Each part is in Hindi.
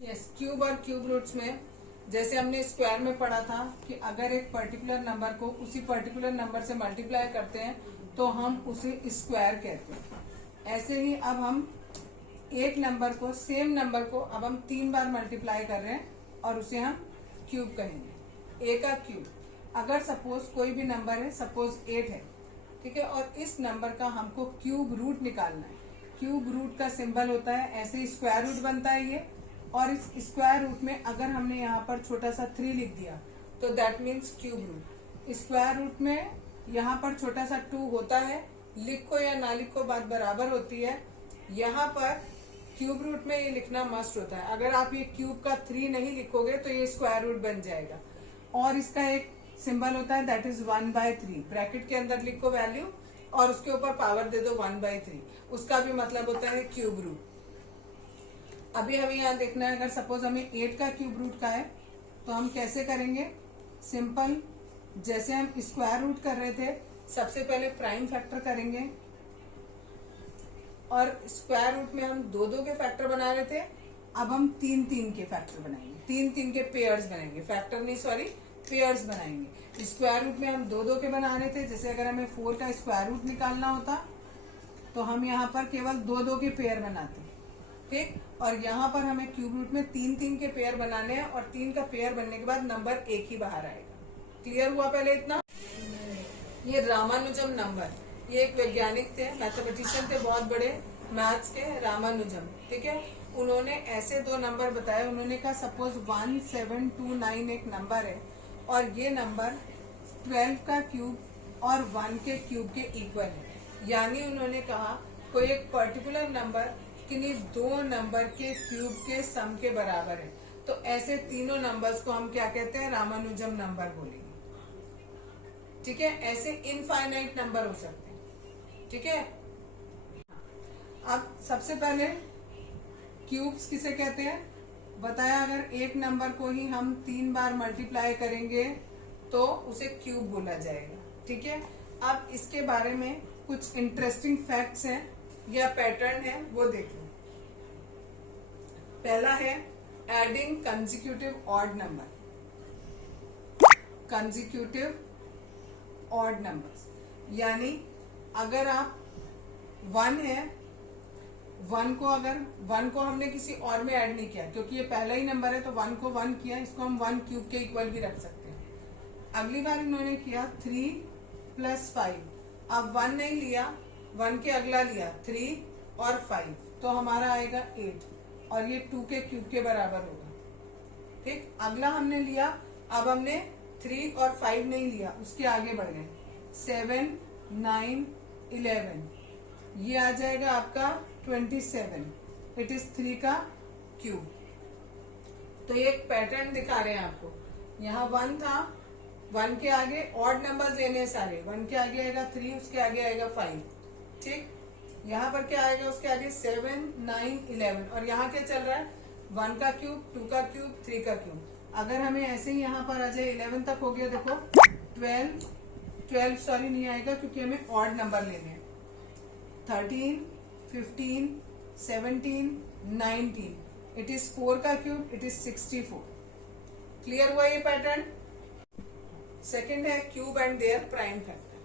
यस, क्यूब और क्यूब रूट्स में जैसे हमने स्क्वायर में पढ़ा था कि अगर एक पर्टिकुलर नंबर को उसी पर्टिकुलर नंबर से मल्टीप्लाई करते हैं तो हम उसे स्क्वायर कहते हैं। ऐसे ही अब हम एक नंबर को, सेम नंबर को अब हम 3 बार मल्टीप्लाई कर रहे हैं और उसे हम क्यूब कहेंगे। ए का क्यूब, अगर सपोज कोई भी नंबर है, सपोज 8 है, ठीक है, और इस नंबर का हमको क्यूब रूट निकालना है। क्यूब रूट का सिंबल होता है ऐसे, स्क्वायर रूट बनता है ये, और इस स्क्वायर रूट में अगर हमने यहाँ पर छोटा सा 3 लिख दिया तो that means cube root. Square root में यहाँ पर छोटा सा 2 होता है, लिखो या ना लिखो बात बराबर होती है। यहाँ पर क्यूब रूट में ये लिखना मस्ट होता है। अगर आप ये क्यूब का 3 नहीं लिखोगे तो ये स्क्वायर रूट बन जाएगा। और इसका एक सिंबल होता है दैट इज 1/3। ब्रैकेट के अंदर लिखो वैल्यू और उसके ऊपर पावर दे दो 1/3, उसका भी मतलब होता है क्यूब रूट। अभी हमें यहाँ देखना है, अगर सपोज हमें 8 का क्यूब रूट का है तो हम कैसे करेंगे? सिंपल, जैसे हम स्क्वायर रूट कर रहे थे, सबसे पहले प्राइम फैक्टर करेंगे और स्क्वायर रूट में हम 2-2 के फैक्टर बना रहे थे, अब हम 3-3 के फैक्टर बनाएंगे, 3-3 के पेयर्स बनाएंगे, फैक्टर नहीं सॉरी पेयर्स बनाएंगे। स्क्वायर रूट में हम 2-2 के बना रहे थे, जैसे अगर हमें 4 का स्क्वायर रूट निकालना होता तो हम यहाँ पर केवल 2-2 के पेयर बनाते, ठीक। और यहाँ पर हमें क्यूब रूट में 3-3 के पेयर बनाने हैं और 3 का पेयर बनने के बाद नंबर एक ही बाहर आएगा। क्लियर हुआ पहले इतना? ये रामानुजम नंबर, ये एक वैज्ञानिक थे, मैथमेटिशियन थे बहुत बड़े, मैथ्स के, रामानुजम, ठीक है। उन्होंने ऐसे 2 नंबर बताए। उन्होंने कहा सपोज 1729 एक नंबर है और ये नंबर 12 का क्यूब और 1 के क्यूब के इक्वल है। यानी उन्होंने कहा कोई एक पर्टिकुलर नंबर किन्हीं 2 नंबर के क्यूब के सम के बराबर है। तो ऐसे तीनों नंबर्स को हम क्या कहते हैं? रामानुजम नंबर बोलेंगे, ठीक है। ऐसे इनफाइनाइट नंबर हो सकते हैं, ठीक है। अब सबसे पहले क्यूब्स किसे कहते हैं बताया। अगर एक नंबर को ही हम 3 बार मल्टीप्लाई करेंगे तो उसे क्यूब बोला जाएगा, ठीक है। अब इसके बारे में कुछ इंटरेस्टिंग फैक्ट्स हैं या पैटर्न है, वो देखो। पहला है adding consecutive odd number. Consecutive odd numbers यानी अगर आप 1 है, 1 को हमने किसी और में ऐड नहीं किया क्योंकि ये पहला ही नंबर है, तो 1 को 1 किया, इसको हम 1 क्यूब के इक्वल भी रख सकते हैं। अगली बार इन्होंने किया 3 + 5, अब 1 नहीं लिया, 1 के अगला लिया 3 और 5, तो हमारा आएगा 8 और ये 2 के क्यूब के बराबर होगा, ठीक। अगला हमने लिया, अब हमने 3 और 5 नहीं लिया, उसके आगे बढ़ गए 7, 9, 11, ये आ जाएगा आपका 27, इट इज 3 का क्यूब। तो ये एक पैटर्न दिखा रहे हैं आपको। यहाँ 1 था, 1 के आगे ऑड नंबर्स लेने हैं सारे, 1 के आगे आएगा 3, उसके आगे आएगा 5, ठीक। यहाँ पर क्या आएगा? उसके आगे 7, 9, 11, और यहाँ क्या चल रहा है? 1 का क्यूब, 2 का क्यूब, 3 का क्यूब। अगर हमें ऐसे ही यहाँ पर आ जाए 11 तक हो गया, देखो 12 सॉरी नहीं आएगा क्योंकि हमें ऑड नंबर लेने हैं। 13, 15, 17, 19, इट इज 4 का क्यूब, इट इज 64। क्लियर हुआ ये पैटर्न? सेकेंड है cube and their prime factor.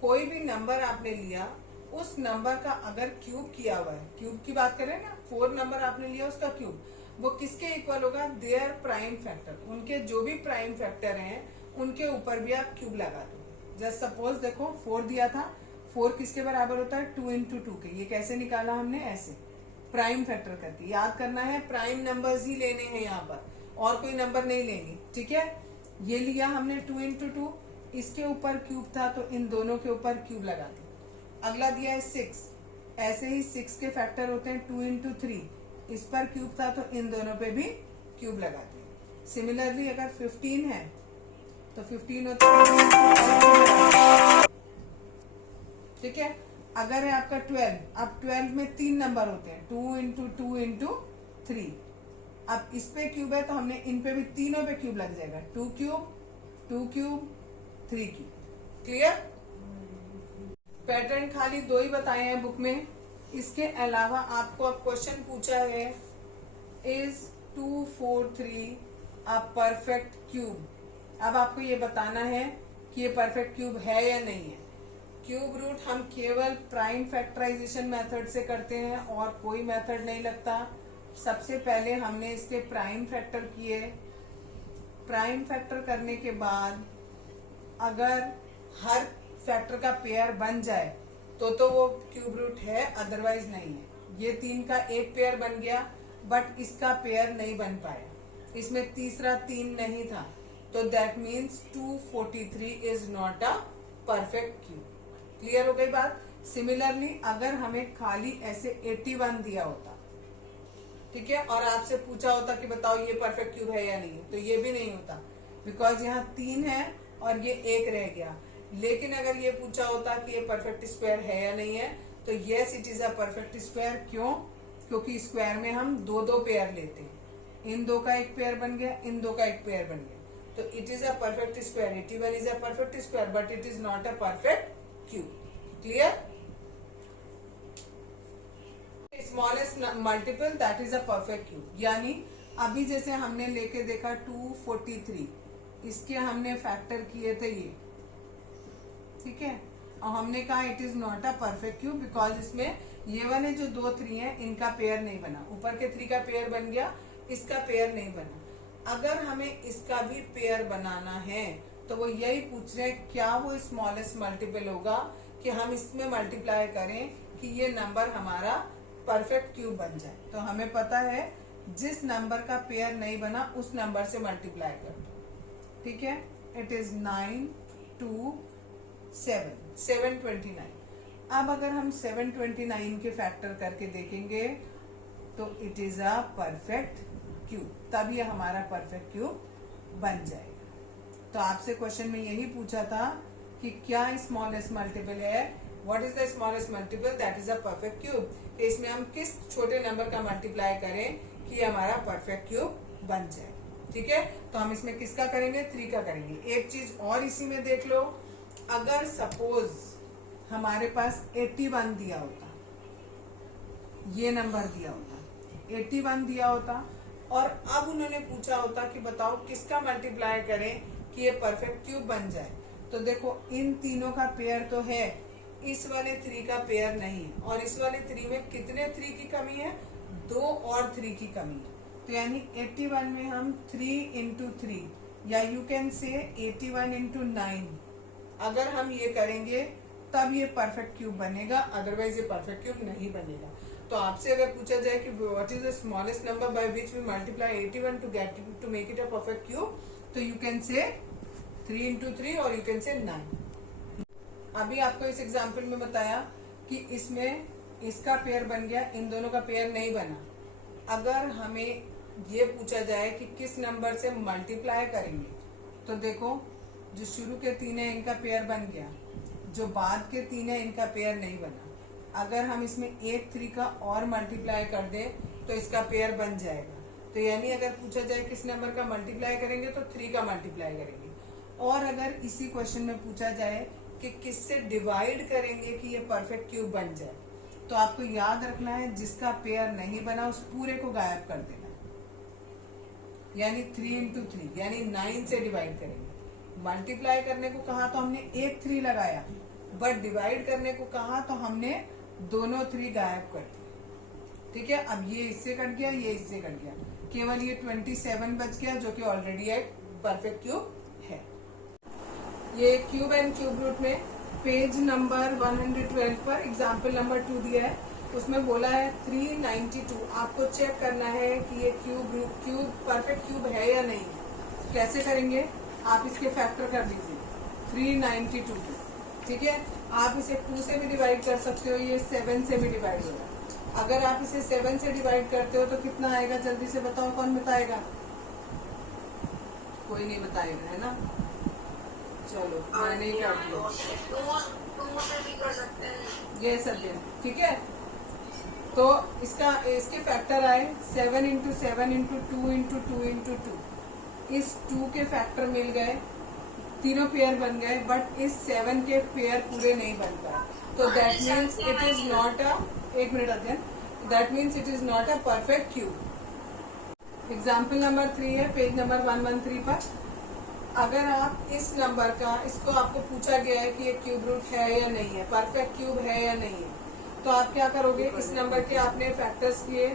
कोई भी नंबर आपने लिया, उस नंबर का अगर क्यूब किया हुआ है, क्यूब की बात करें ना, 4 नंबर आपने लिया उसका क्यूब, वो किसके इक्वल होगा? Their prime factor. उनके जो भी प्राइम फैक्टर हैं उनके ऊपर भी आप क्यूब लगा दो। जस्ट सपोज देखो 4 दिया था, 4 किसके बराबर होता है? 2 × 2 के। ये कैसे निकाला हमने? ऐसे प्राइम फैक्टर करके। याद करना है प्राइम नंबर्स ही लेने हैं यहाँ पर, और कोई नंबर नहीं लेंगे, ठीक है। ये लिया हमने 2 × 2, इसके ऊपर क्यूब था तो इन दोनों के ऊपर क्यूब लगा दिया। अगला दिया है 6, ऐसे ही 6 के फैक्टर होते हैं 2 × 3, इस पर क्यूब था तो इन दोनों पे भी क्यूब लगा दिया। सिमिलरली अगर 15 है तो 15 होता है, ठीक है। अगर है आपका 12, अब 12 में 3 नंबर होते हैं, 2 × 2 × 3, अब इस पे क्यूब है तो हमने इन पे भी तीनों पे क्यूब लग जाएगा, 2 cube, 2 cube, 3 cube. Clear? Pattern खाली 2 ही बताए हैं बुक में। इसके अलावा आपको अब क्वेश्चन पूछा है, इज 243 अ परफेक्ट क्यूब। अब आपको ये बताना है कि ये परफेक्ट क्यूब है या नहीं है। क्यूब रूट हम केवल प्राइम फैक्टराइजेशन मेथड से करते हैं और कोई मेथड नहीं लगता। सबसे पहले हमने इसके प्राइम फैक्टर किए। प्राइम फैक्टर करने के बाद अगर हर फैक्टर का पेयर बन जाए तो वो क्यूब रूट है, अदरवाइज नहीं है। ये 3 का एक पेयर बन गया, बट इसका पेयर नहीं बन पाया। इसमें तीसरा 3 नहीं था, तो that means 243 is not a perfect cube. Clear हो गई बात। सिमिलरली अगर हमें खाली ऐसे 81 दिया होता, ठीक है, और आपसे पूछा होता कि बताओ ये परफेक्ट क्यूब है या नहीं है, तो ये भी नहीं होता, बिकॉज यहाँ 3 है और ये 1 रह गया। लेकिन अगर ये पूछा होता कि ये परफेक्ट स्क्वायर है या नहीं है, तो yes it is a perfect square. क्यों? क्योंकि स्क्वायर में हम 2-2 पेयर लेते हैं। इन 2 का एक पेयर बन गया, इन 2 का एक पेयर बन गया, तो it is a perfect square. 81 is a perfect square, but it is not a perfect cube. Clear? Smallest multiple that is a perfect cube. यानी अभी जैसे हमने लेके देखा 243, इसके हमने फैक्टर किए थे ये, ठीक है, और हमने कहा it is not a perfect cube because इसमें ये वाले जो 2 3 है इनका पेयर नहीं बना। ऊपर के 3 का पेयर बन गया, इसका पेयर नहीं बना। अगर हमें इसका भी पेयर बनाना है तो वो यही पूछ रहे हैं क्या वो स्मॉलेस्ट मल्टीपल होगा कि हम इसमें मल्टीप्लाई करें कि ये नंबर हमारा परफेक्ट क्यूब बन जाए। तो हमें पता है जिस नंबर का पेयर नहीं बना उस नंबर से मल्टीप्लाई कर दो, ठीक है। It is 9 2 7 729। अब अगर हम 729 के फैक्टर करके देखेंगे तो it is a perfect cube, तब ये हमारा परफेक्ट क्यूब बन जाएगा। तो आपसे क्वेश्चन में यही पूछा था कि क्या स्मॉलेस्ट मल्टीपल है, what is the smallest multiple that is a perfect cube. इसमें हम किस छोटे नंबर का मल्टीप्लाई करें कि हमारा परफेक्ट क्यूब बन जाए, ठीक है। तो हम इसमें किसका करेंगे? 3 का करेंगे। एक चीज और इसी में देख लो, अगर सपोज हमारे पास 81 दिया होता, ये नंबर दिया होता, 81 दिया होता, और अब उन्होंने पूछा होता कि बताओ किसका मल्टीप्लाई करें कि ये परफेक्ट क्यूब बन जाए। तो देखो इन तीनों का पेयर तो है, इस वाले 3 का पेयर नहीं है, और इस वाले 3 में कितने 3 की कमी है? 2 और 3 की कमी है। तो यानी 81 में हम 3 इंटू 3, या यू कैन से 81 इंटू 9, अगर हम ये करेंगे तब ये परफेक्ट क्यूब बनेगा, अदरवाइज ये परफेक्ट क्यूब नहीं बनेगा। तो आपसे अगर पूछा जाए कि what is the smallest number by which we multiply 81 to make it a perfect cube, तो यू कैन से 3 इंटू 3 और यू कैन से 9। अभी आपको इस एग्जाम्पल में बताया कि इसमें इसका पेयर बन गया, इन दोनों का पेयर नहीं बना। अगर हमें ये पूछा जाए कि किस नंबर से मल्टीप्लाई करेंगे, तो देखो जो शुरू के 3 है इनका पेयर बन गया, जो बाद के 3 है इनका पेयर नहीं बना। अगर हम इसमें एक 3 का और मल्टीप्लाई कर दें तो इसका पेयर बन जाएगा। तो यानी अगर पूछा जाए किस नंबर का मल्टीप्लाई करेंगे तो 3 का मल्टीप्लाई करेंगे। और अगर इसी क्वेश्चन में पूछा जाए कि किससे डिवाइड करेंगे कि ये परफेक्ट क्यूब बन जाए, तो आपको याद रखना है जिसका पेयर नहीं बना उस पूरे को गायब कर देना, यानी 3 इंटू 3 यानी 9 से डिवाइड करेंगे। मल्टीप्लाई करने को कहा तो हमने एक 3 लगाया, बट डिवाइड करने को कहा तो हमने दोनों 3 गायब कर दिए, ठीक है। अब ये इससे कट गया, ये इससे कट गया, केवल ये 27 बच गया जो कि ऑलरेडी एक परफेक्ट क्यूब है। ये क्यूब एंड क्यूब रूट में पेज नंबर 112 पर एग्जाम्पल नंबर 2 दिया है, उसमें बोला है 392। आपको चेक करना है कि ये क्यूब परफेक्ट क्यूब है या नहीं। कैसे करेंगे? आप इसके फैक्टर कर लीजिए 392 को, ठीक है। आप इसे 2 से भी डिवाइड कर सकते हो, ये 7 से भी डिवाइड होगा। अगर आप इसे 7 से डिवाइड करते हो तो कितना आएगा? जल्दी से बताओ, कौन बताएगा? कोई नहीं बताएगा, है ना। चलो मैंने ही कर दिया, ये सब है, ठीक है। तो इसके फैक्टर आए 7 इंटू 7 इंटू 2 इंटू 2 इंटू 2। इस 2 के फैक्टर मिल गए, तीनों पेयर बन गए, बट इस 7 के पेयर पूरे नहीं बन पाए। तो that means it is not a, एक मिनट अध्ययन, that means it is not a perfect cube. Example number 3 है पेज नंबर 113 पर। अगर आप इस नंबर का, इसको आपको पूछा गया है कि ये क्यूब रूट है या नहीं है, परफेक्ट क्यूब है या नहीं है, तो आप क्या करोगे, इस नंबर के आपने फैक्टर्स किए,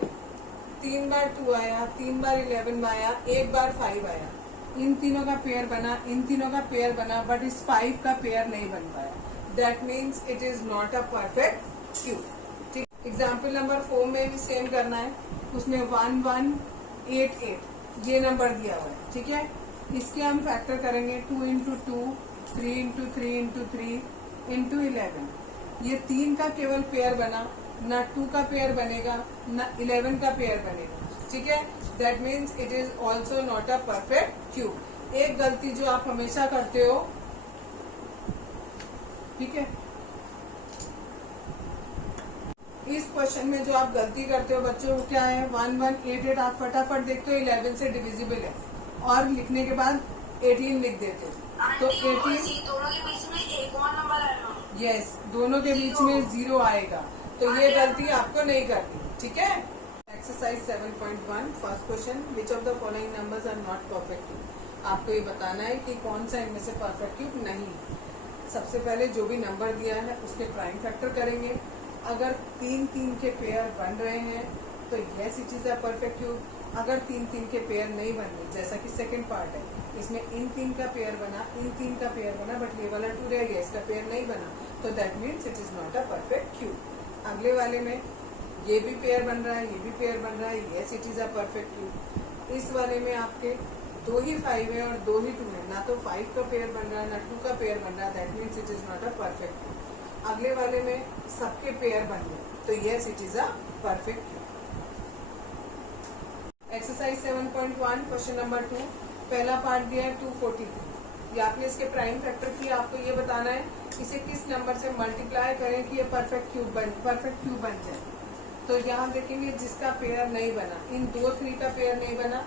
3 बार 2 आया, 3 बार 11 आया, 1 बार 5 आया, इन तीनों का पेयर बना, इन तीनों का पेयर बना, बट इस 5 का पेयर नहीं बन पाया। That means it is not a perfect cube. ठीक, एग्जाम्पल नंबर 4 में भी सेम करना है। उसमें 1188 ये नंबर दिया हुआ है, ठीक है। इसके हम फैक्टर करेंगे 2 इंटू 2, 3 इंटू 3 इंटू 3 इंटू 11। ये 3 का केवल पेयर बना, ना 2 का पेयर बनेगा, ना 11 का पेयर बनेगा, ठीक है। That means it is also not a perfect cube. एक गलती जो आप हमेशा करते हो, ठीक है, इस क्वेश्चन में जो आप गलती करते हो बच्चों, वो क्या है, 1188 आप फटाफट देखते हो 11 से डिविजिबल है, और लिखने के बाद 18 लिख देते हो, तो 18 दोनों के बीच में एक और नंबर आएगा। यस, दोनों के बीच में 0 आएगा, तो ये गलती आपको नहीं करनी, ठीक है। Exercise 7.1 first question, which of the following numbers are not perfect cube. आपको ये बताना है कि कौन सा इनमें से परफेक्ट क्यूब नहीं है। सबसे पहले जो भी नंबर दिया है उसके प्राइम फैक्टर करेंगे। अगर 3 के पेयर बन रहे हैं तो yes it is a perfect cube. अगर 3 के पेयर नहीं बन रहे, जैसा कि सेकंड पार्ट है, इसमें इन 3 का पेयर बना, इन 3 का पेयर बना, बट ये वाला 2 रह गया, इसका पेयर नहीं बना, तो that means it is not a perfect cube. अगले वाले में ये भी पेयर बन रहा है, ये भी पेयर बन रहा है, yes it is a perfect cube. इस वाले में आपके 2 ही 5 है और 2 ही 2 है, ना तो 5 का पेयर बन रहा है ना 2 का पेयर बन रहा है, that means it is not a perfect cube. अगले वाले में सबके पेयर बन गए, तो yes it is a perfect cube. Exercise 7.1 question number 2, पहला पार्ट दिया है 243। ये आपने इसके प्राइम फैक्टर की, आपको ये बताना है इसे किस नंबर से मल्टीप्लाई करें कि ये परफेक्ट क्यूब बन जाए। तो यहाँ देखेंगे जिसका पेयर नहीं बना, इन 2 3 का पेयर नहीं बना,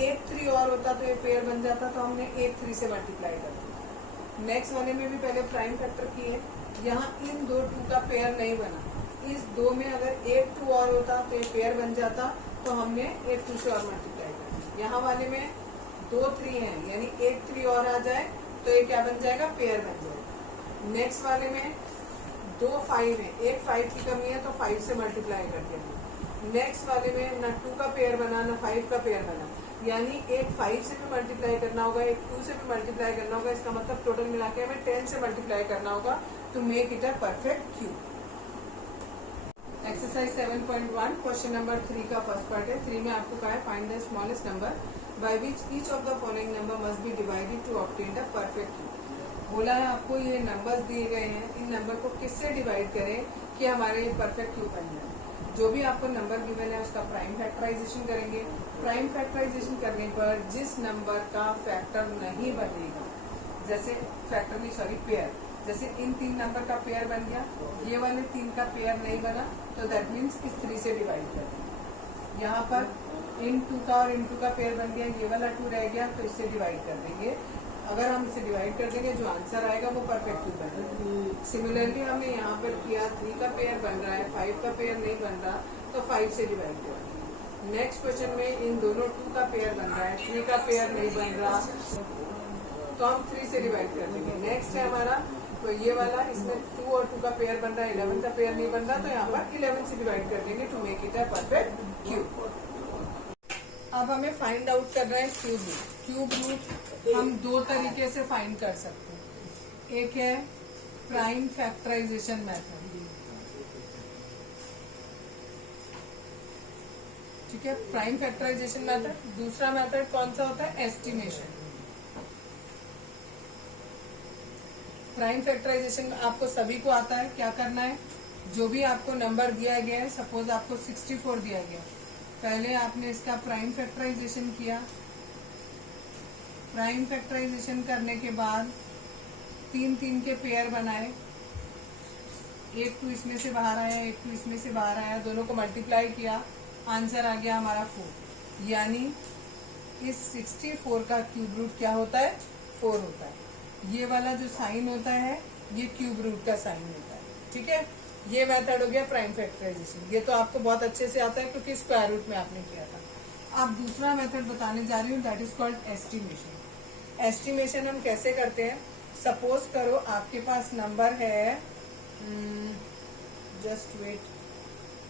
1 3 और होता तो ये पेयर बन जाता, तो हमने 1 3 से मल्टीप्लाई कर दिया। नेक्स्ट वाले में भी पहले प्राइम फैक्टर किए, यहाँ इन 2 2 का पेयर नहीं बना, इस 2 में अगर 1 2 और होता तो ये पेयर बन जाता, तो हमने 1 2 से और मल्टीप्लाई कर दिया। यहाँ वाले में 2 3 है, यानी 1 3 और आ जाए तो ये क्या बन जाएगा, पेयर बन जाएगा। नेक्स्ट वाले में 2 5 है, एक 5 की कमी है तो 5 से मल्टीप्लाई कर दिया। नेक्स्ट वाले में ना 2 का पेयर बना ना 5 का पेयर बना, यानी एक 5 से भी मल्टीप्लाई करना होगा, एक 2 से भी मल्टीप्लाई करना होगा, इसका मतलब टोटल मिला के हमें 10 से मल्टीप्लाई करना होगा to make it a perfect cube. Exercise 7.1 question number 3 का फर्स्ट पार्ट है। 3 में आपको कहा है find the smallest number by which each of the following number must be divided to obtain the perfect cube. बोला है आपको ये नंबर्स दिए गए हैं, इन नंबर को किससे डिवाइड करें कि हमारे परफेक्ट क्यूब बन जाए। जो भी आपको नंबर गिवन है उसका प्राइम फैक्टराइजेशन करेंगे। प्राइम फैक्टराइजेशन करने पर जिस नंबर का फैक्टर नहीं बनेगा, जैसे फैक्टर नहीं सॉरी पेयर, जैसे इन 3 नंबर का पेयर बन गया, ये वाले 3 का पेयर नहीं बना, तो दैट मीन्स इस 3 से डिवाइड कर देंगे। यहाँ पर इन 2 का और इन 2 का पेयर बन गया, ये वाला 2 रह गया, तो इससे डिवाइड कर देंगे। अगर हम इसे डिवाइड कर देंगे, जो आंसर आएगा वो परफेक्ट क्यूब बनेगा। सिमिलरली हमने यहाँ पर किया, 3 का पेयर बन रहा है, 5 का पेयर नहीं बन रहा, तो 5 से डिवाइड कर देंगे। नेक्स्ट क्वेश्चन में इन दोनों 2 का पेयर बन रहा है, 3 का पेयर नहीं बन रहा, तो हम 3 से डिवाइड कर देंगे। नेक्स्ट है हमारा तो ये वाला, इसमें 2 और 2 का पेयर बन रहा है, 11 का पेयर नहीं बन रहा, तो यहाँ पर 11 से डिवाइड कर देंगे to make it a perfect cube. अब हमें फाइंड आउट करना है क्यूब रूट। क्यूब रूट हम 2 तरीके से फाइंड कर सकते हैं। एक है प्राइम फैक्टराइजेशन मेथड, ठीक है, प्राइम फैक्टराइजेशन मेथड। दूसरा मेथड कौन सा होता है, एस्टिमेशन। प्राइम फैक्टराइजेशन आपको सभी को आता है। क्या करना है, जो भी आपको नंबर दिया गया है, सपोज आपको 64 दिया गया, पहले आपने इसका प्राइम फैक्टराइजेशन किया। प्राइम फैक्टराइजेशन करने के बाद 3 के पेयर बनाए, 1 2 इसमें से बाहर आया, 1 2 इसमें से बाहर आया, दोनों को मल्टीप्लाई किया, आंसर आ गया हमारा 4। यानी इस 64 का क्यूब रूट क्या होता है, 4 होता है। ये वाला जो साइन होता है ये क्यूब रूट का साइन होता है, ठीक है। ये मेथड हो गया प्राइम फैक्टराइजेशन। ये तो आपको बहुत अच्छे से आता है क्योंकि स्क्वायर रूट में आपने किया था। अब दूसरा मेथड बताने जा रही हूँ, that is called estimation. Estimation हम कैसे करते हैं? सपोज करो आपके पास नंबर है, जस्ट वेट,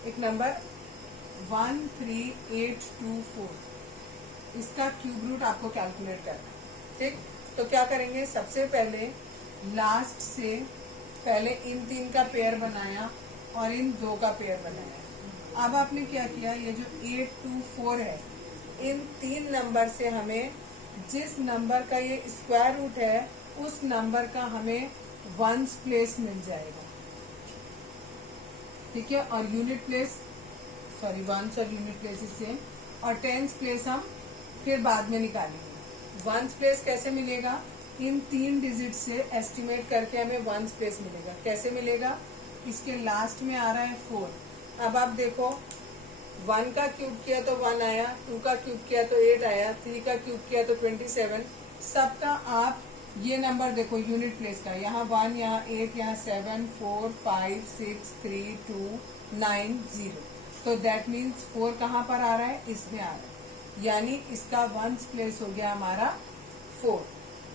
एक नंबर 13824, इसका क्यूब रूट आपको कैलकुलेट करना है। ठीक, तो क्या करेंगे? सबसे पहले लास्ट से पहले इन 3 का पेयर बनाया और इन 2 का पेयर बनाया। अब आपने क्या किया, ये जो 824 है, इन 3 नंबर से हमें जिस नंबर का ये स्क्वायर रूट है उस नंबर का हमें वंस प्लेस मिल जाएगा। ठीक है, और यूनिट प्लेस, सॉरी वंस और यूनिट प्लेस सेम, और टेंस प्लेस हम फिर बाद में निकालेंगे। वंस प्लेस कैसे मिलेगा? इन 3 डिजिट से एस्टिमेट करके हमें वंस प्लेस मिलेगा। कैसे मिलेगा? इसके लास्ट में आ रहा है 4। अब आप देखो, 1 का क्यूब किया तो 1 आया, 2 का क्यूब किया तो 8 आया, 3 का क्यूब किया तो 27। सबका आप ये नंबर देखो यूनिट प्लेस का, यहाँ 1, यहाँ 8, यहाँ 7, 4, 5, 6, 3, 2, 9, 0। तो दैट मीन्स 4 कहाँ पर आ रहा है? इसमें आ रहा है, यानी इसका वंस प्लेस हो गया हमारा 4।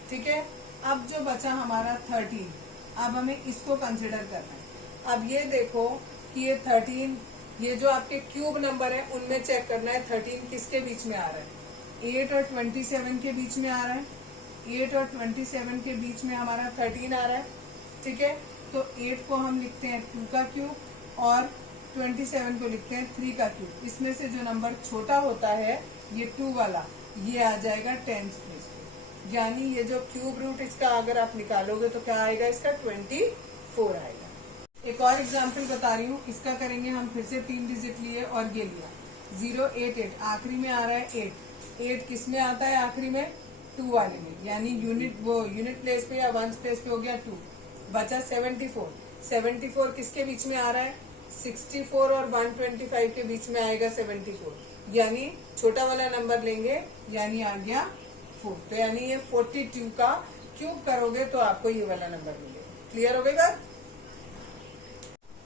ठीक है, अब जो बचा हमारा 13, अब हमें इसको कंसिडर करना है। अब ये देखो कि ये 13, ये जो आपके क्यूब नंबर है उनमें चेक करना है 13 किसके बीच में आ रहा है? 8 और 27 के बीच में आ रहा है। 8 और 27 के बीच में हमारा 13 आ रहा है। ठीक है, तो 8 को हम लिखते हैं 2 का क्यूब और 27 को लिखते हैं 3 का क्यूब। इसमें से जो नंबर छोटा होता है, ये 2 वाला, ये आ जाएगा 10th प्लेस पे। यानी ये जो क्यूब रूट इसका अगर आप निकालोगे तो क्या आएगा? इसका 24 आएगा। एक और एग्जाम्पल बता रही हूँ, इसका करेंगे हम। फिर से 3 डिजिट लिए और ये लिया 088, आखिरी में आ रहा है 8। 8 किस में आता है? आखिरी में 2 वाले में, यानी यूनिट प्लेस पे या वंस प्लेस पे हो गया 2। बचा 74। 74 किसके बीच में आ रहा है? 64 और 125 के बीच में आएगा 74, यानी छोटा वाला नंबर लेंगे, यानी आ गया 4। तो यानी ये 42 का क्यूब करोगे तो आपको ये वाला नंबर मिलेगा। क्लियर हो गएगा?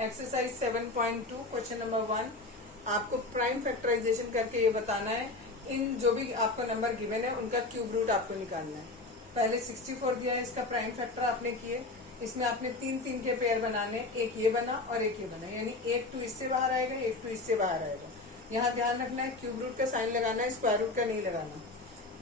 एक्सरसाइज 7.2 क्वेश्चन नंबर 1, आपको प्राइम फैक्टराइजेशन करके ये बताना है, इन जो भी आपको नंबर गिवन है उनका क्यूब रूट आपको निकालना है। पहले 64 दिया है, इसका प्राइम फैक्टर आपने किए, इसमें आपने 3 के पेयर बनाने, एक ये बना और एक ये बना, यानी एक 2 इससे बाहर आएगा, एक 2 इससे बाहर आएगा। यहाँ ध्यान रखना है क्यूब रूट का साइन लगाना है, स्क्वायर रूट का नहीं लगाना।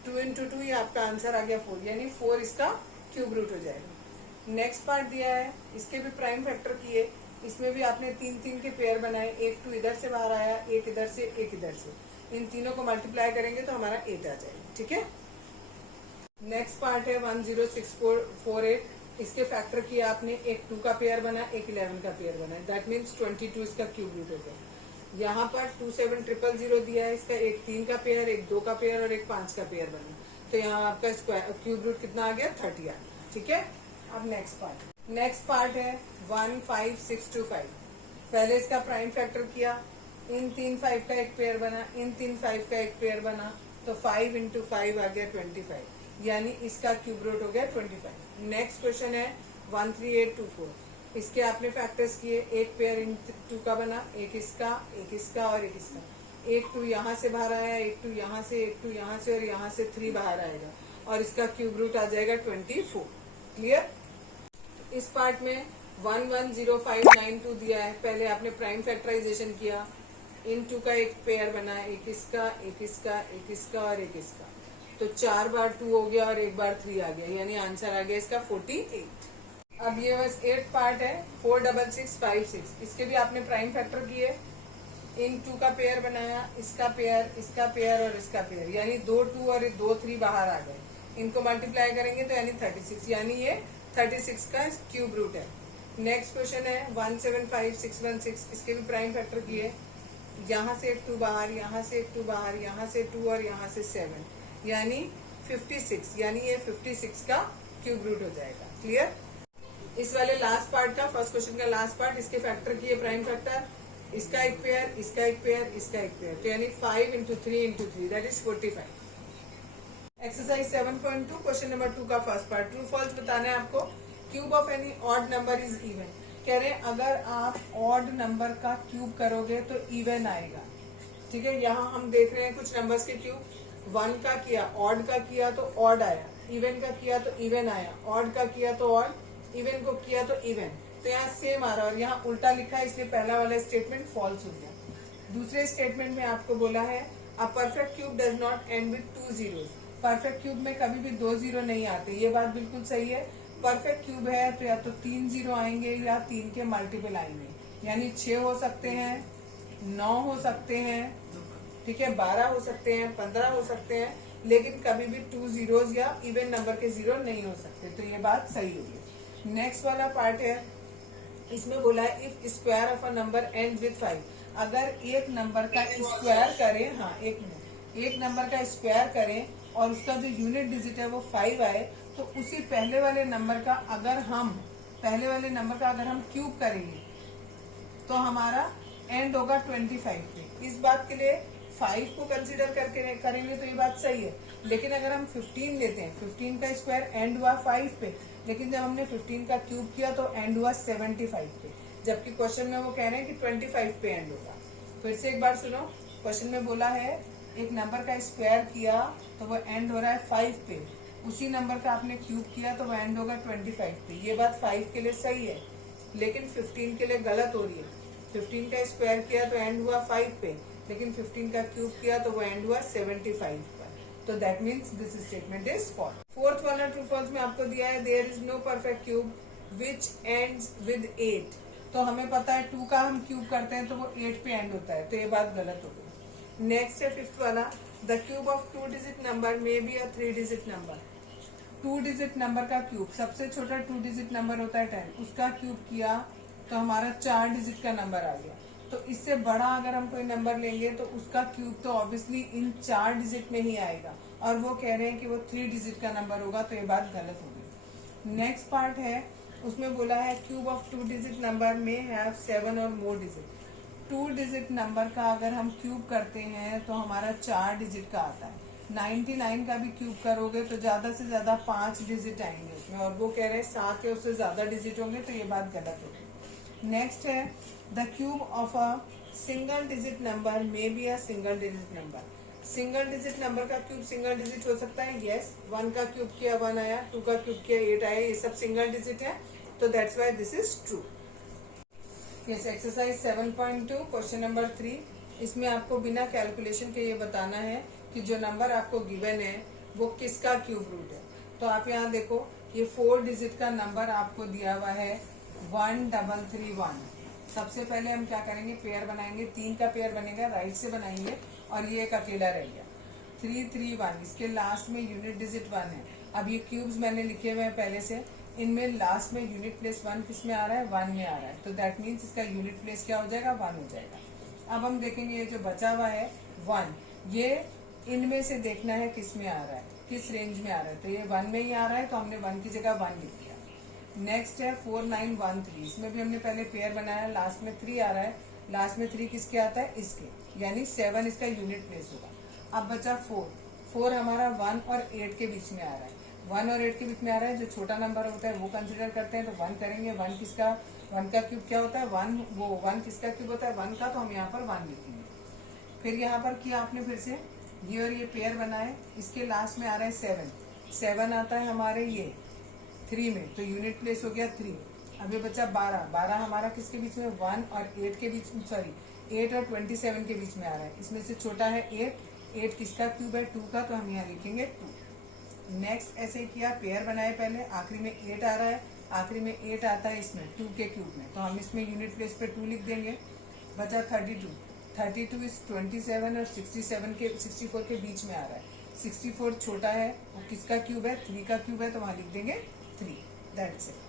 2 into 2 ये आपका आंसर आ गया 4, यानी 4 इसका क्यूब रूट हो जाएगा। नेक्स्ट पार्ट दिया है, इसके भी प्राइम फैक्टर किए, इसमें भी आपने 3 के पेयर बनाए, एक 2 इधर से बाहर आया, एक इधर से, एक इधर से, इन तीनों को मल्टीप्लाई करेंगे तो हमारा 8 आ जाएगा। ठीक है, नेक्स्ट पार्ट है 10648, इसके फैक्टर किया आपने, एक 2 का पेयर बना, एक 11 का पेयर बना, दैट मीन्स 22 इसका क्यूब रूट हो गया। यहाँ पर 27000 दिया है, इसका एक 3 का पेयर, एक 2 का पेयर और एक 5 का पेयर बना, तो यहाँ आपका क्यूब रूट कितना आ गया? 30 आ गया। ठीक है, अब नेक्स्ट पार्ट है 15625। पहले इसका प्राइम फैक्टर किया, इन 3 5 का एक पेयर बना, इन 3 5 का एक पेयर बना, तो 5 into 5 आ गया 25, यानी इसका क्यूब रूट हो गया 25। नेक्स्ट क्वेश्चन है 13824, इसके आपने फैक्टर्स किए, एक पेयर इन 2 का बना, एक इसका और एक इसका, एक 2 यहाँ से बाहर आया, एक 2 यहाँ से, एक 2 यहाँ से और यहाँ से 3 बाहर आएगा, और इसका क्यूब रूट आ जाएगा 24। क्लियर? इस पार्ट में 110592 दिया है, पहले आपने प्राइम फैक्टराइजेशन किया, इन 2 का एक पेयर बना, एक इसका, एक इसका, एक इसका और एक इसका, तो 4 बार 2 हो गया और एक बार 3 आ गया, यानी आंसर आ गया इसका 48। अब ये बस 8 पार्ट है 46656, इसके भी आपने प्राइम फैक्टर किए, इन 2 का पेयर बनाया, इसका पेयर, इसका पेयर और इसका पेयर, यानी 2 2 और 2 3 बाहर आ गए, इनको मल्टीप्लाई करेंगे तो यानी 36, यानी ये 36 का क्यूब रूट है। नेक्स्ट क्वेश्चन है 175616, इसके भी प्राइम फैक्टर किए, यहाँ से एक 2 बाहर, यहाँ से एक 2 बाहर, यहाँ से 2 और यहाँ से 7, यानी 56, यानी ये 56 का क्यूब रूट हो जाएगा। क्लियर? इस वाले लास्ट पार्ट का, फर्स्ट क्वेश्चन का लास्ट पार्ट, इसके फैक्टर किए प्राइम फैक्टर, इसका एक पेयर, इसका एक पेयर, इसका एक पेयर, तो यानी 5 into 3 into 3, that is 45। Exercise 7.2 question number 2 का फर्स्ट पार्ट, ट्रू फॉल्स बताना है आपको। Cube of any odd number is even. कह रहे हैं अगर आप ऑड नंबर का क्यूब करोगे तो इवन आएगा। ठीक है। यहाँ हम देख रहे हैं कुछ नंबर्स के क्यूब। 1 का किया, ऑड का किया तो ऑड आया, इवन का किया तो इवन आया, ऑड का किया तो ऑड, इवन को किया तो इवन। तो यहाँ सेम आ रहा है और यहाँ उल्टा लिखा है, इसलिए पहला वाला स्टेटमेंट फॉल्स हो गया। दूसरे स्टेटमेंट में आपको बोला है अ perfect cube does not and with 2 zeros. Perfect cube में कभी भी 2 जीरो नहीं आते, ये बात बिल्कुल सही है। परफेक्ट क्यूब है तो या तो 3 जीरो आएंगे या 3 के मल्टीपल आएंगे, यानी 6 हो सकते हैं, 9 हो सकते हैं, ठीक है, 12 हो सकते हैं, 15 हो सकते हैं, लेकिन कभी भी 2 जीरोज या इवन नंबर के जीरो नहीं हो सकते। तो ये बात सही होगी। नेक्स्ट वाला पार्ट है, इसमें बोला है if square of a number and with 5। अगर एक नंबर का स्क्वायर करें, हाँ एक नंबर का स्क्वायर करें और उसका जो यूनिट डिजिट है वो 5 आए, तो उसी पहले वाले नंबर का अगर हम क्यूब करेंगे तो हमारा एंड होगा 25 पे। इस बात के लिए 5 को कंसीडर करके करेंगे तो ये बात सही है। लेकिन अगर हम 15 लेते हैं, 15 का स्क्वायर एंड हुआ 5 पे, लेकिन जब हमने 15 का क्यूब किया तो एंड हुआ 75 पे, जबकि क्वेश्चन में वो कह रहे हैं कि 25 पे एंड होगा। फिर से एक बार सुनो, क्वेश्चन में बोला है एक नंबर का स्क्वायर किया तो वो एंड हो रहा है 5 पे, उसी नंबर का आपने क्यूब किया तो वो एंड होगा 25 पे। ये बात 5 के लिए सही है, लेकिन 15 के लिए गलत हो रही है। 15 का स्क्वायर किया तो एंड हुआ 5 पे, लेकिन 15 का क्यूब किया तो वो एंड हुआ 75 पर। तो that means this statement is false. Fourth वाला ट्रू फॉल्स में आपको दिया है there is no perfect cube which ends with 8। तो हमें पता है 2 का हम क्यूब करते हैं तो वो 8 पे एंड होता है, तो ये बात गलत हो गई। नेक्स्ट है फिफ्थ वाला, the cube of 2 digit number may be a 3 digit number. 2 digit number का क्यूब, सबसे छोटा 2 डिजिट नंबर होता है 10, उसका क्यूब किया तो हमारा 4 डिजिट का नंबर आ गया। तो इससे बड़ा अगर हम कोई नंबर लेंगे तो उसका क्यूब तो ऑब्वियसली इन 4 डिजिट में ही आएगा, और वो कह रहे हैं कि वो 3 डिजिट का नंबर होगा, तो ये बात गलत होगी। नेक्स्ट पार्ट है, उसमें बोला है क्यूब ऑफ 2 डिजिट नंबर में हैव 7 और मोर डिजिट। 2 डिजिट नंबर का अगर हम क्यूब करते हैं तो हमारा 4 डिजिट का आता है। 99 का भी क्यूब करोगे तो ज्यादा से ज्यादा 5 डिजिट आएंगे उसमें, और वो कह रहे हैं 7 या उससे ज्यादा डिजिट होंगे, तो ये बात गलत होगी। नेक्स्ट है the cube of a single digit number may be a single digit number. Single digit number का क्यूब सिंगल डिजिट हो सकता है, यस। 1 का क्यूब किया 1 आया, 2 का क्यूब किया 8 आया, ये सब सिंगल डिजिट है, तो that's why this is true. Yes, exercise 7.2 question number 3। इसमें आपको बिना कैलकुलेशन के ये बताना है कि जो नंबर आपको गिवन है वो किसका क्यूब रूट है। तो आप यहाँ देखो, ये 4 डिजिट का नंबर आपको दिया हुआ है 1331। सबसे पहले हम क्या करेंगे, पेयर बनाएंगे। 3 का पेयर बनेगा, राइट से बनाएंगे, और ये एक अकेला रह गया 331। इसके लास्ट में यूनिट डिजिट 1 है। अब ये क्यूब्स मैंने लिखे हुए हैं पहले से, इनमें लास्ट में यूनिट प्लेस 1 किस में आ रहा है, 1 में आ रहा है, तो दैट मीन्स इसका यूनिट प्लेस क्या हो जाएगा, 1 हो जाएगा। अब हम देखेंगे ये जो बचा हुआ है 1, ये इनमें से देखना है किस में आ रहा है, किस रेंज में आ रहा है। तो ये 1 में ही आ रहा है, तो हमने 1 की जगह 1 लिख दिया। नेक्स्ट है 4913, इसमें भी हमने पहले पेयर बनाया, लास्ट में 3 आ रहा है, लास्ट में 3 किसके आता है, इसके, यानी 7 इसका यूनिट प्लेस होगा। अब बचा 4 हमारा 1 और 8 के बीच में आ रहा है। 1 और 8 के बीच में आ रहा है, जो छोटा नंबर होता है वो कंसिडर करते हैं, तो 1 करेंगे। 1 किसका, 1 का क्यूब क्या होता है, 1, वो 1 किसका क्यूब होता है, 1 का, तो हम यहाँ पर 1 लिखेंगे। फिर यहाँ पर किया आपने फिर से ये और ये पेयर बनाए, इसके लास्ट में आ रहा है 7 आता है हमारे ये 3 में, तो यूनिट प्लेस हो गया 3। अब ये बचा 12 हमारा किसके बीच में, 1 और 8 के बीच, सॉरी 8 और 27 के बीच में आ रहा है। इसमें से छोटा है 8 किसका क्यूब है, 2 का, तो हम यहाँ लिखेंगे 2। नेक्स्ट ऐसे ही किया, पेयर बनाए पहले, आखिरी में 8 आ रहा है, आखिरी में 8 आता है इसमें 2 के क्यूब में, तो हम इसमें यूनिट प्लेस पे 2 लिख देंगे। बचा 32 इस 27 और 64 के बीच में आ रहा है। 64 छोटा है, वो किसका क्यूब है, 3 का क्यूब है, तो वहां लिख देंगे 3। That's it.